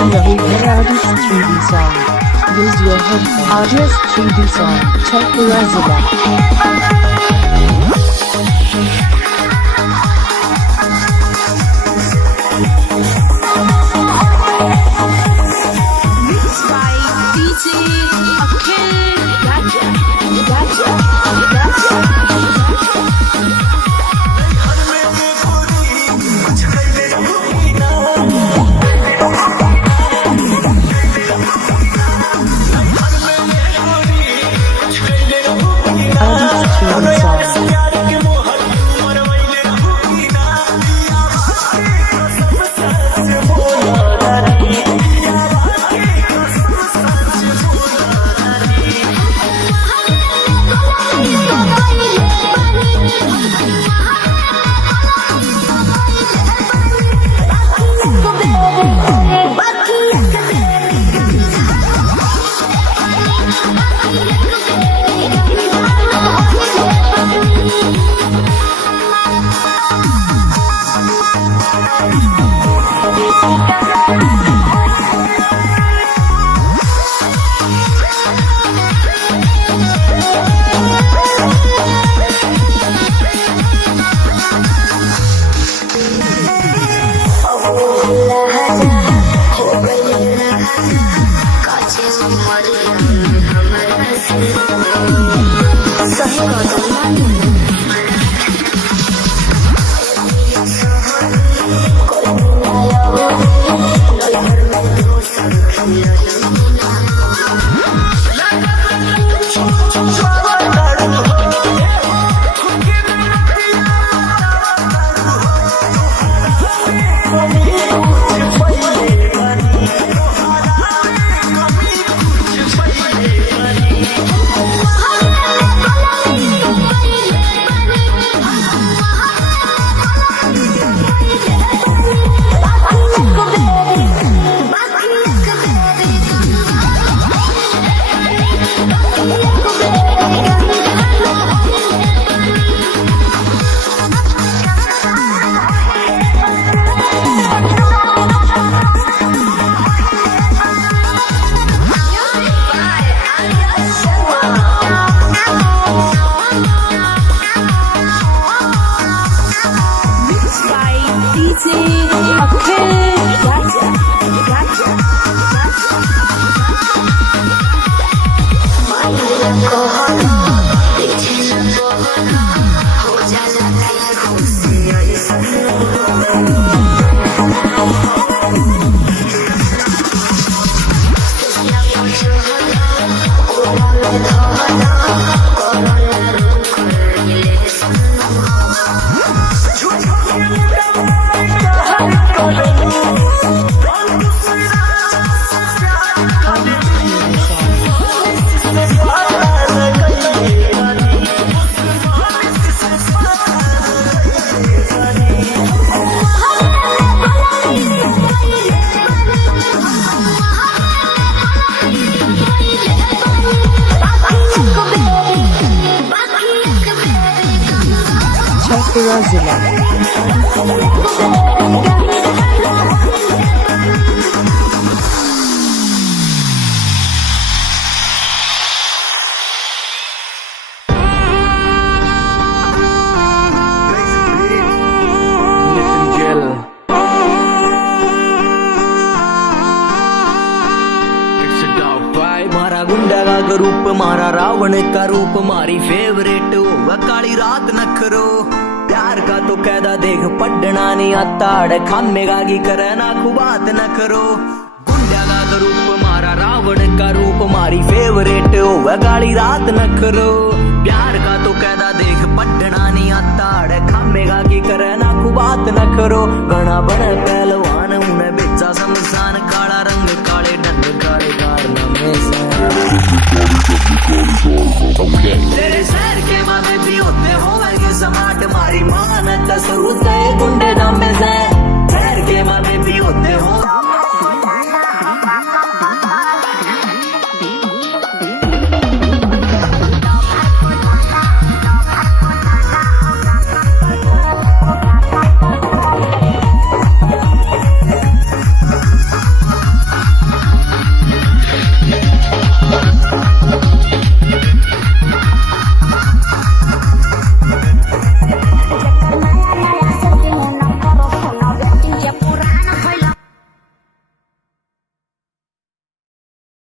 सुन रहे हैं artist 3D song. Use your headphone. Artist 3D song. Check the resident. Mixed by DJ Akhil Artist 3D song. Check the resident. रूप मारा रावण का रूप मारी फेवरेट होगा काली रात नखरो प्यार का तो कैदा देख पढ़ना नहीं आता खामेगा की करना खुबात न करो गुंडा का रूप मारा रावण का रूप मारी फेवरेट होगा काली रात नखरो प्यार का तो कैदा देख पढ़ना नहीं आता खामेगा की करना खुबात न करो घना बड़ पहलवान